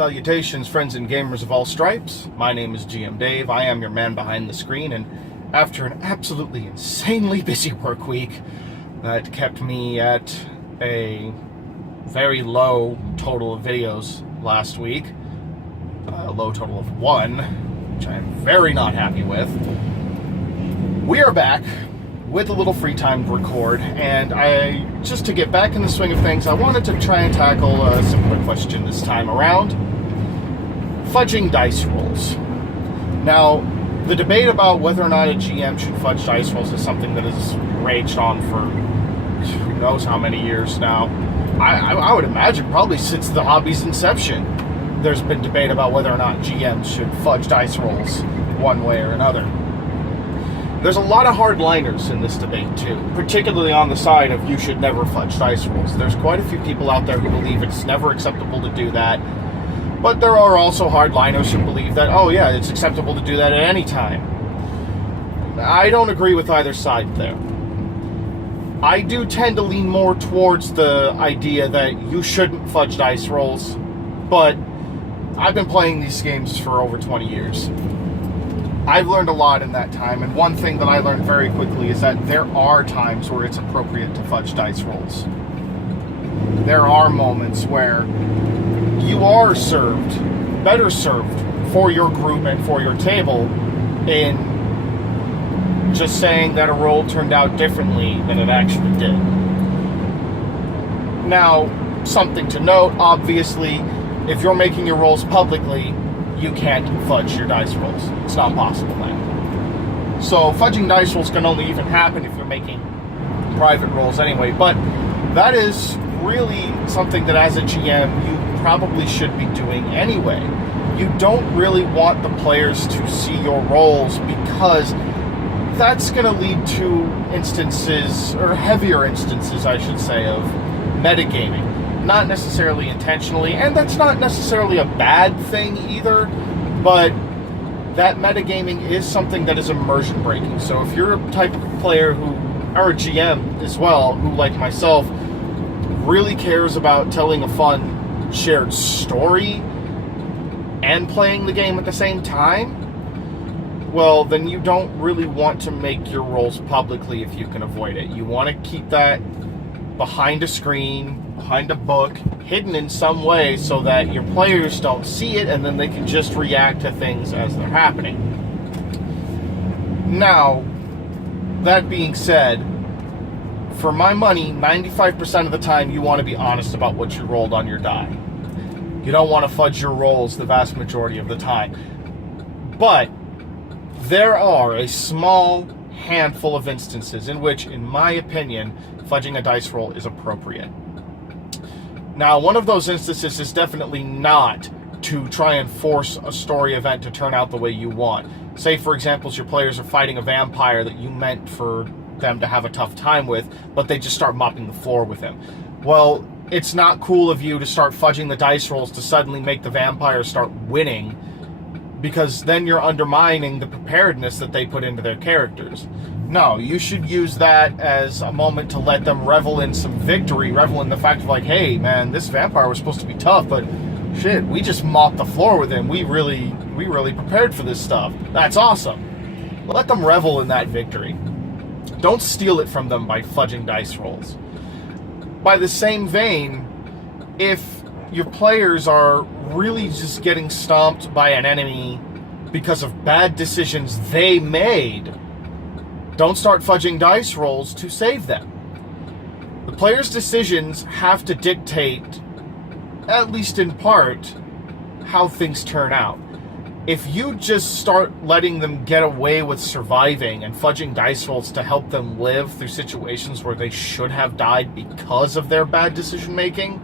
Salutations, friends and gamers of all stripes. My name is GM Dave. I am your man behind the screen, and after an absolutely insanely busy work week that kept me at a very low total of videos last week, a low total of 1, which I am very not happy with, we are back with a little free time to record, and just to get back in the swing of things, I wanted to try and tackle a simpler question this time around: fudging dice rolls. Now, the debate about whether or not a GM should fudge dice rolls is something that has raged on for who knows how many years now. I would imagine probably since the hobby's inception, there's been debate about whether or not GMs should fudge dice rolls one way or another. There's a lot of hardliners in this debate too, particularly on the side of you should never fudge dice rolls. There's quite a few people out there who believe it's never acceptable to do that, but there are also hardliners who believe that, oh yeah, it's acceptable to do that at any time. I don't agree with either side there. I do tend to lean more towards the idea that you shouldn't fudge dice rolls, but I've been playing these games for over 20 years. I've learned a lot in that time, and one thing that I learned very quickly is that there are times where it's appropriate to fudge dice rolls. There are moments where you are better served for your group and for your table in just saying that a roll turned out differently than it actually did. Now, something to note, obviously, if you're making your rolls publicly, you can't fudge your dice rolls. It's not possible then. So fudging dice rolls can only even happen if you're making private rolls anyway, but that is really something that as a GM you probably should be doing anyway. You don't really want the players to see your rolls because that's going to lead to instances, or heavier instances I should say, of metagaming. Not necessarily intentionally, and that's not necessarily a bad thing either, but that metagaming is something that is immersion breaking. So if you're a type of player who, or a GM as well, who like myself, really cares about telling a fun shared story and playing the game at the same time, well, then you don't really want to make your rolls publicly if you can avoid it. You want to keep that behind a screen, behind a book, hidden in some way so that your players don't see it and then they can just react to things as they're happening. Now, that being said, for my money, 95% of the time you want to be honest about what you rolled on your die. You don't want to fudge your rolls the vast majority of the time. But there are a small handful of instances in which, in my opinion, fudging a dice roll is appropriate. Now, one of those instances is definitely not to try and force a story event to turn out the way you want. Say, for example, your players are fighting a vampire that you meant for them to have a tough time with, but they just start mopping the floor with him. Well, it's not cool of you to start fudging the dice rolls to suddenly make the vampire start winning, because then you're undermining the preparedness that they put into their characters. No, you should use that as a moment to let them revel in some victory, revel in the fact of like, hey man, this vampire was supposed to be tough, but shit, we just mopped the floor with him. We really prepared for this stuff. That's awesome. Let them revel in that victory. Don't steal it from them by fudging dice rolls. By the same vein, if your players are really just getting stomped by an enemy because of bad decisions they made, don't start fudging dice rolls to save them. The players' decisions have to dictate, at least in part, how things turn out. If you just start letting them get away with surviving and fudging dice rolls to help them live through situations where they should have died because of their bad decision making,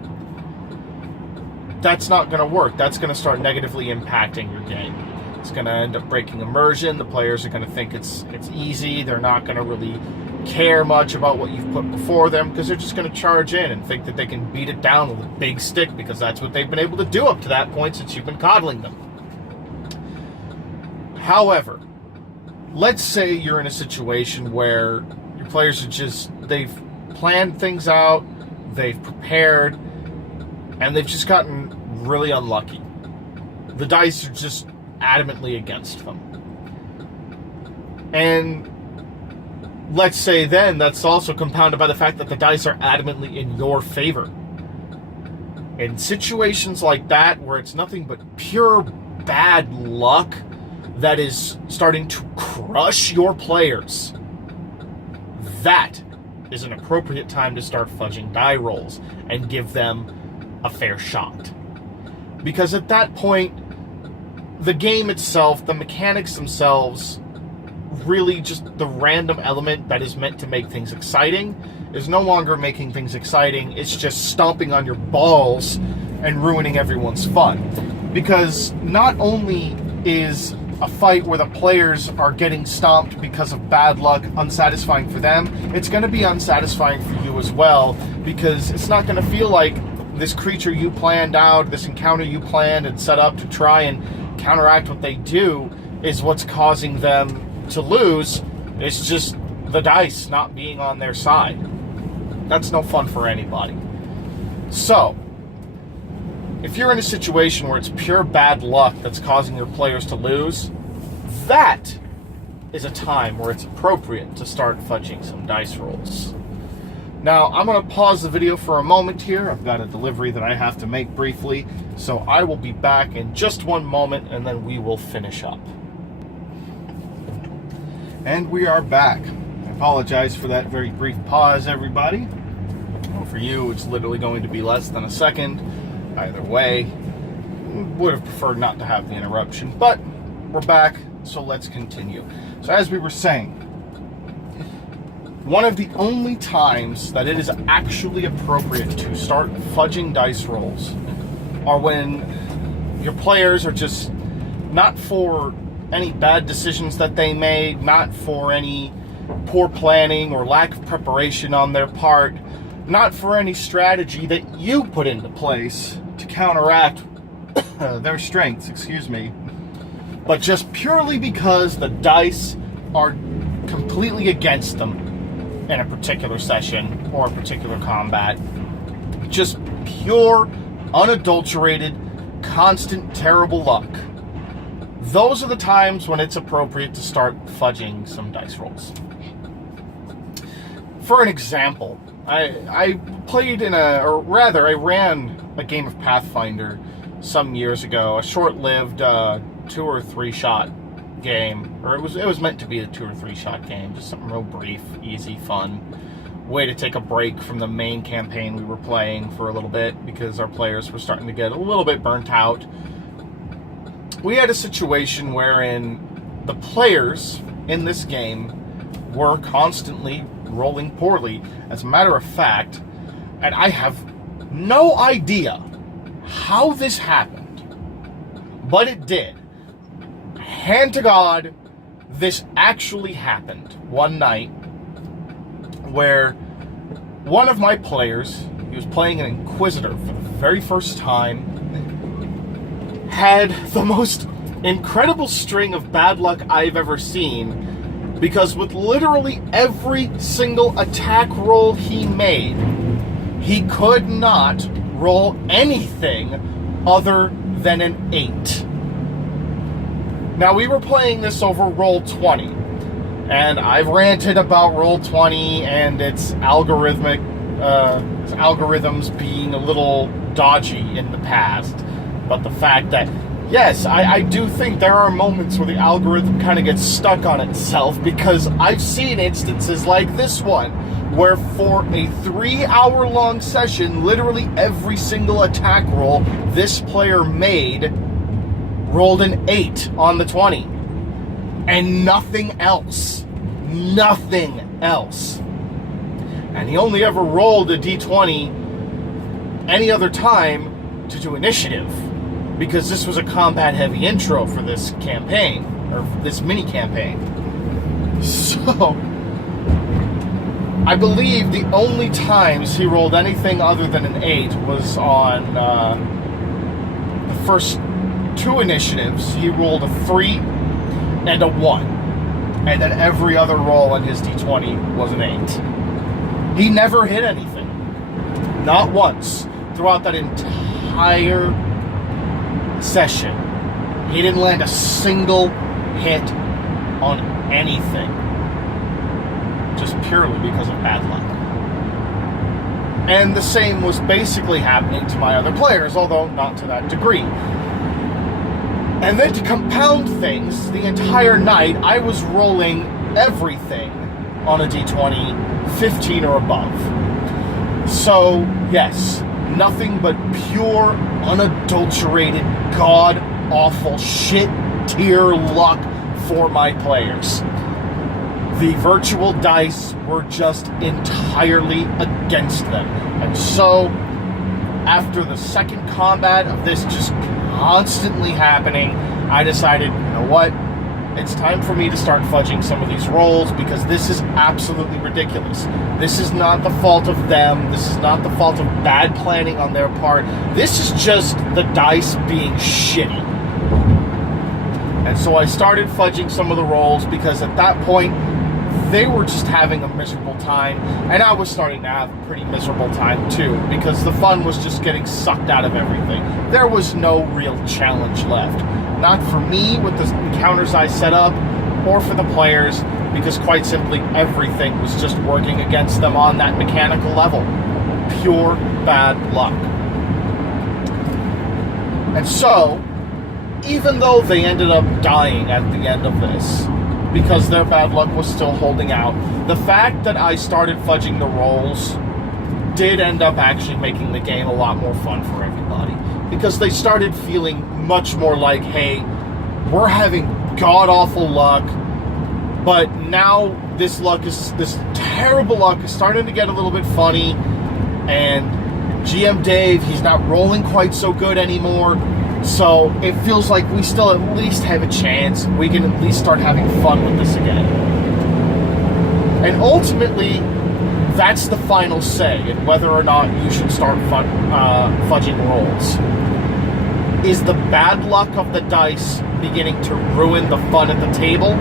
that's not going to work. That's going to start negatively impacting your game. It's going to end up breaking immersion. The players are going to think it's easy. They're not going to really care much about what you've put before them because they're just going to charge in and think that they can beat it down with a big stick because that's what they've been able to do up to that point since you've been coddling them. However, let's say you're in a situation where your players are they've planned things out, they've prepared, and they've just gotten really unlucky. the dice are just adamantly against them. And let's say then that's also compounded by the fact that the dice are adamantly in your favor. In situations like that, where it's nothing but pure bad luck that is starting to crush your players, that is an appropriate time to start fudging die rolls and give them a fair shot. Because at that point, the game itself, the mechanics themselves, really just the random element that is meant to make things exciting is no longer making things exciting. It's just stomping on your balls and ruining everyone's fun. Because not only is a fight where the players are getting stomped because of bad luck unsatisfying for them, it's going to be unsatisfying for you as well, because it's not going to feel like this creature you planned out, this encounter you planned and set up to try and counteract what they do is what's causing them to lose. It's just the dice not being on their side. That's no fun for anybody. So, if you're in a situation where it's pure bad luck that's causing your players to lose, that is a time where it's appropriate to start fudging some dice rolls. Now, I'm going to pause the video for a moment here. I've got a delivery that I have to make briefly, so I will be back in just one moment, and then we will finish up. And we are back. I apologize for that very brief pause, everybody. Well, for you, it's literally going to be less than a second. Either way, would have preferred not to have the interruption, but we're back, so let's continue. So as we were saying, one of the only times that it is actually appropriate to start fudging dice rolls are when your players are just not for any bad decisions that they made, not for any poor planning or lack of preparation on their part, not for any strategy that you put into place to counteract their strengths, but just purely because the dice are completely against them in a particular session or a particular combat. Just pure, unadulterated, constant, terrible luck. Those are the times when it's appropriate to start fudging some dice rolls. For an example, I ran a game of Pathfinder some years ago, a short-lived 2 or 3 shot game, or it was meant to be a 2 or 3 shot game, just something real brief, easy, fun, way to take a break from the main campaign we were playing for a little bit because our players were starting to get a little bit burnt out. We had a situation wherein the players in this game were constantly rolling poorly. As a matter of fact, and I have no idea how this happened, but it did. Hand to God, this actually happened one night where one of my players, he was playing an Inquisitor for the very first time, had the most incredible string of bad luck I've ever seen, because with literally every single attack roll he made, he could not roll anything other than an 8. Now, we were playing this over Roll20, and I've ranted about Roll20 and its algorithms being a little dodgy in the past. But the fact that, yes, I do think there are moments where the algorithm kind of gets stuck on itself, because I've seen instances like this one, where for a 3-hour-long session, literally every single attack roll this player made rolled an 8 on the 20. And nothing else. Nothing else. And he only ever rolled a d20 any other time to do initiative, because this was a combat-heavy intro for this campaign, or this mini-campaign. So, I believe the only times he rolled anything other than an 8 was on the first 2 initiatives. He rolled a 3 and a 1. And then every other roll on his d20 was an 8. He never hit anything. Not once. Throughout that entire session. He didn't land a single hit on anything. Just purely because of bad luck. And the same was basically happening to my other players, although not to that degree. And then to compound things, the entire night I was rolling everything on a d20, 15 or above. So, yes, nothing but pure, unadulterated, god-awful shit-tier luck for my players. The virtual dice were just entirely against them. And so, after the second combat of this just constantly happening, I decided, you know what? It's time for me to start fudging some of these rolls because this is absolutely ridiculous. This is not the fault of them. This is not the fault of bad planning on their part. This is just the dice being shitty. And so I started fudging some of the rolls because at that point, they were just having a miserable time, and I was starting to have a pretty miserable time too, because the fun was just getting sucked out of everything. There was no real challenge left. Not for me with the encounters I set up, or for the players, because quite simply everything was just working against them on that mechanical level. Pure bad luck. And so, even though they ended up dying at the end of this, because their bad luck was still holding out, the fact that I started fudging the rolls did end up actually making the game a lot more fun for everybody. Because they started feeling much more like, hey, we're having god-awful luck, but now this terrible luck is starting to get a little bit funny, and GM Dave, he's not rolling quite so good anymore. So it feels like we still at least have a chance. We can at least start having fun with this again. And ultimately, that's the final say in whether or not you should start fudging rolls. Is the bad luck of the dice beginning to ruin the fun at the table?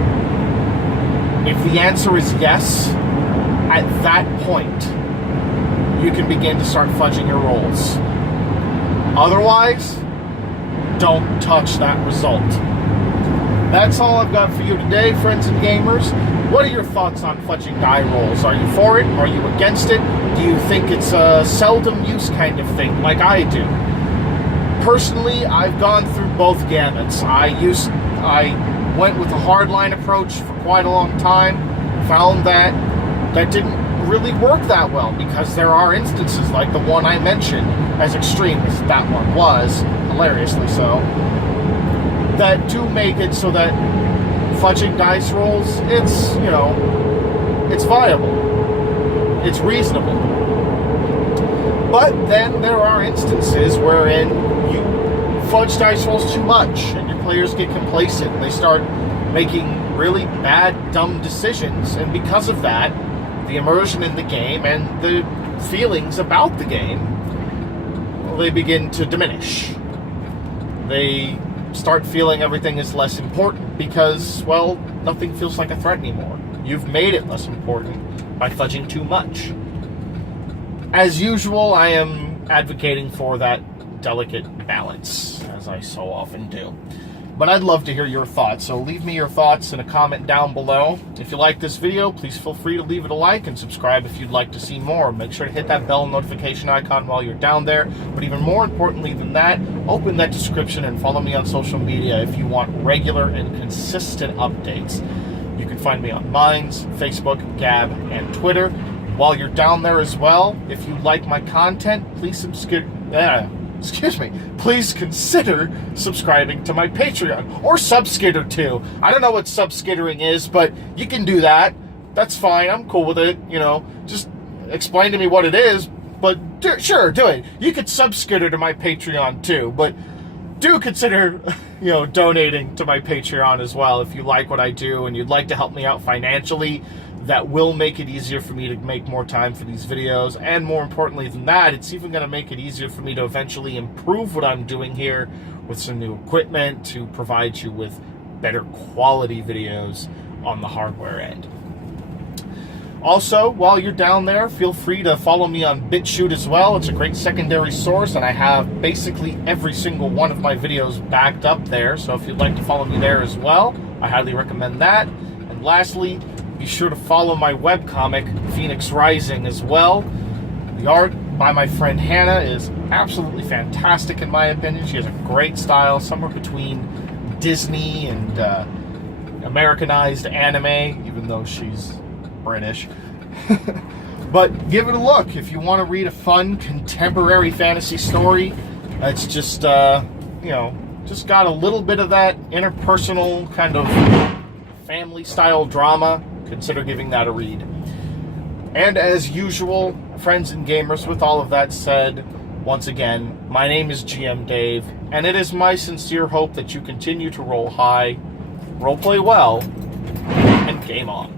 If the answer is yes, at that point, you can begin to start fudging your rolls. Otherwise, don't touch that result. That's all I've got for you today, friends and gamers. What are your thoughts on fudging die rolls? Are you for it? Are you against it? Do you think it's a seldom use kind of thing, like I do? Personally, I've gone through both gamuts. I went with a hardline approach for quite a long time, found that didn't really work that well, because there are instances like the one I mentioned, as extreme as that one was, hilariously so, that do make it so that fudging dice rolls, it's, you know, it's viable. It's reasonable. But then there are instances wherein you fudge dice rolls too much, and your players get complacent, and they start making really bad, dumb decisions, and because of that, the immersion in the game and the feelings about the game, well, they begin to diminish. They start feeling everything is less important because, well, nothing feels like a threat anymore. You've made it less important by fudging too much. As usual, I am advocating for that delicate balance, as I so often do. But I'd love to hear your thoughts, so leave me your thoughts in a comment down below. If you like this video, please feel free to leave it a like and subscribe if you'd like to see more. Make sure to hit that bell notification icon while you're down there. But even more importantly than that, open that description and follow me on social media if you want regular and consistent updates. You can find me on Minds, Facebook, Gab, and Twitter. While you're down there as well, if you like my content, please please consider subscribing to my Patreon, or subskitter too. I don't know what subskittering is, but you can do that. That's fine. I'm cool with it. You know, just explain to me what it is, but sure, do it. You could subskitter to my Patreon too, but do consider, you know, donating to my Patreon as well if you like what I do and you'd like to help me out financially. That will make it easier for me to make more time for these videos, and more importantly than that, it's even going to make it easier for me to eventually improve what I'm doing here with some new equipment to provide you with better quality videos on the hardware end. Also, while you're down there, feel free to follow me on BitChute as well. It's a great secondary source, and I have basically every single one of my videos backed up there. So if you'd like to follow me there as well, I highly recommend that. And lastly, be sure to follow my webcomic, Phoenix Rising, as well. The art by my friend Hannah is absolutely fantastic in my opinion. She has a great style, somewhere between Disney and Americanized anime, even though she's British. But give it a look if you want to read a fun contemporary fantasy story. It's just just got a little bit of that interpersonal kind of family style drama. Consider giving that a read. And as usual, friends and gamers, with all of that said, once again, my name is GM Dave, and it is my sincere hope that you continue to roll high, roleplay well, and game on.